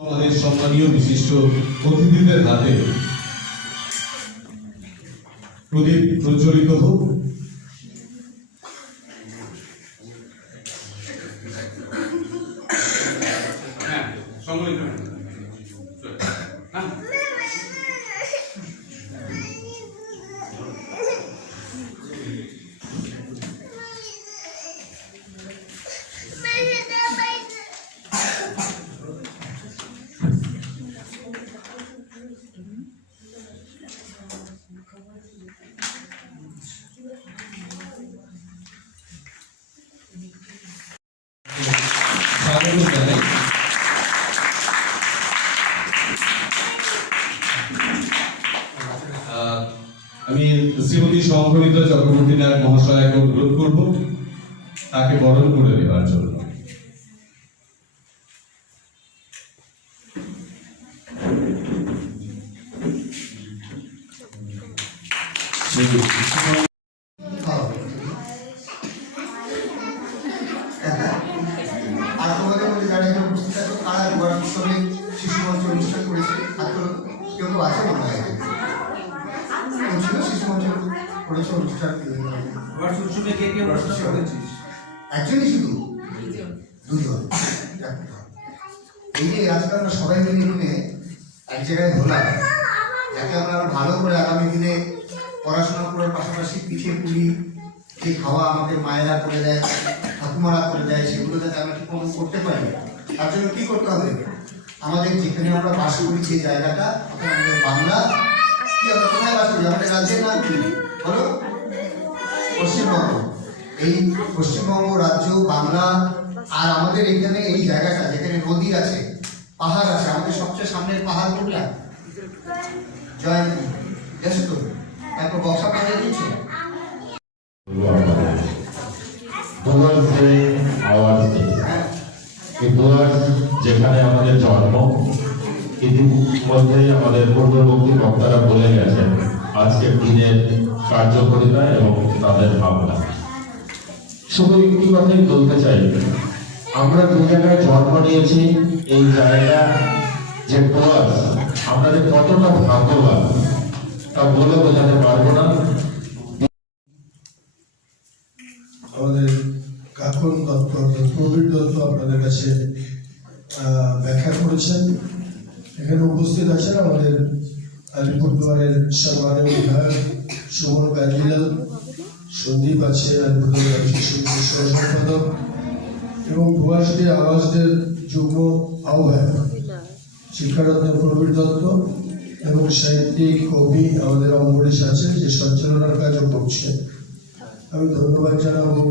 আমাদের সম্মানীয় বিশিষ্ট অতিথিদের হাতে প্রদীপ প্রজ্বলিত হোক। আমি শ্রীমতী সংঘমিত্রা চক্রবর্তী নায়ক মহাশয়কে অনুরোধ করব তাকে বরণ করে দেওয়ার জন্য। শিশু মঞ্চ অনুষ্ঠান করেছে, কেউ আছে মনে হয় শিশু মঞ্চ করেছে অনুষ্ঠান। একজনই শুধু দুজন। এই যে আজকে আমরা সবাই মিলে এখানে এক জায়গায় হলাম, যাতে আমরা ভালো করে আগামী দিনে পড়াশোনা করার পাশাপাশি পিঠে পুলি যে খাওয়া আমাদের মায়েরা করে দেয়, ঠাকুমারা করে দেয়, সেগুলো যাতে আমরা ঠিক মতো করতে পারি, তার জন্য কি করতে হবে? আমাদের যেখানে আমরা বাস করি সেই জায়গাটা আমাদের বাংলা, কি আমরা কোথায় বাস করি? আমাদের রাজ্যের নাম কি বলো? পশ্চিমবঙ্গ। এই পশ্চিমবঙ্গ রাজ্য বাংলা, আর আমাদের এখানে এই জায়গাটা যেখানে নদী আছে, পাহাড় আছে, আমাদের সবচেয়ে সামনের পাহাড় কোনটা? জয়ন্তী। দেখো তো, তারপর বক্সা পাহাড়ে দিচ্ছে যেখানে আমাদের জন্ম, ইতিমধ্যে আমাদের পূর্ববর্তী বক্তারা বলে গেছেন আজকের দিনের কার্যকরিতা এবং তাদের ভাবনা। শুধু একটি কথাই বলতে চাই, আমরা দু জায়গায় জন্ম নিয়েছি, এই জায়গা যে ডুয়ার্স, আমরা যে কতটা ভাগ্যবান তা বলে বোঝাতে পারবো না। আমাদের কাকন দত্ত, প্রবীর দত্ত আপনাদের কাছে ব্যাখ্যা করেছেন। এখানে উপস্থিত আছেন আমাদের আলিপুরদুয়ারের সম্মানীয় বিধায়ক সুমন কাঞ্জিলাল, সন্দীপ আছে আলিপুরদুয়ার সম্পাদক, এবং ভুয়াশী আবাসদের যুগ্ম আহ্বায়ক শিক্ষারত্ন প্রবীর দত্ত, এবং সাহিত্যিক কবি আমাদের অম্বরীশ আছেন যে সঞ্চালনার কাজও করছেন। আমি ধন্যবাদ জানাবো।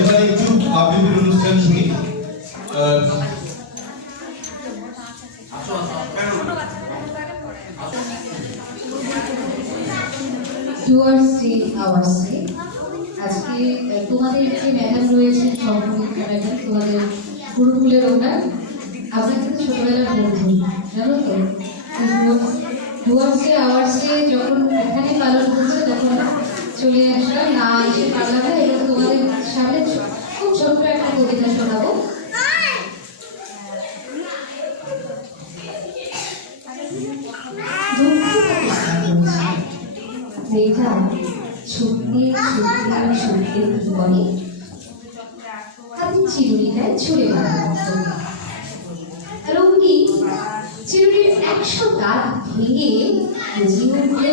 এবার একটু আবৃত্তির অনুষ্ঠান শুনি। আজকে তোমাদের যে ম্যাডাম রয়েছেন সংঘমিত্রা ম্যাডাম, তোমাদের গুরুকুলের ওনার, আমরা কিন্তু ছোটবেলার বন্ধু, জানো তো। ডুয়ার্সে আওয়ার্সে যখন এখানে পালন করছে তখন চলে আসলাম, না এসে পারলাম না, এবং তোমাদের সামনে খুব ছোট্ট একটা কবিতা শোনাবো। মেয়েটা ছুটতে ছুটতে ছুটতে কি করে, হাতে চিরুনিটায় ছুঁড়ে মারা আর অমনি চিরুনির 100 দাঁত ভেঙে বুঝিয়ে উঠল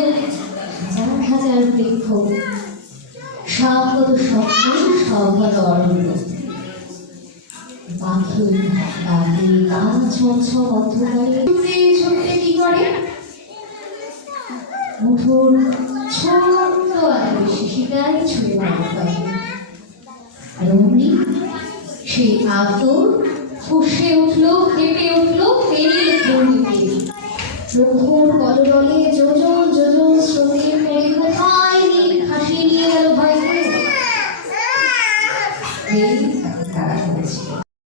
হাজার হাজার বৃক্ষ, সবগত স্বপ্ন, সবগত অরণ্য। পাখি ডাকে গা ছছ অন্ধকারে ছুটতে কি করে, মুঠোর ছোট্ট আকারে শিশিটাই ছুঁয়ে মারা পায়। আর অমনি সেই আতর ফুঁসে উঠলো, কেঁপে উঠলো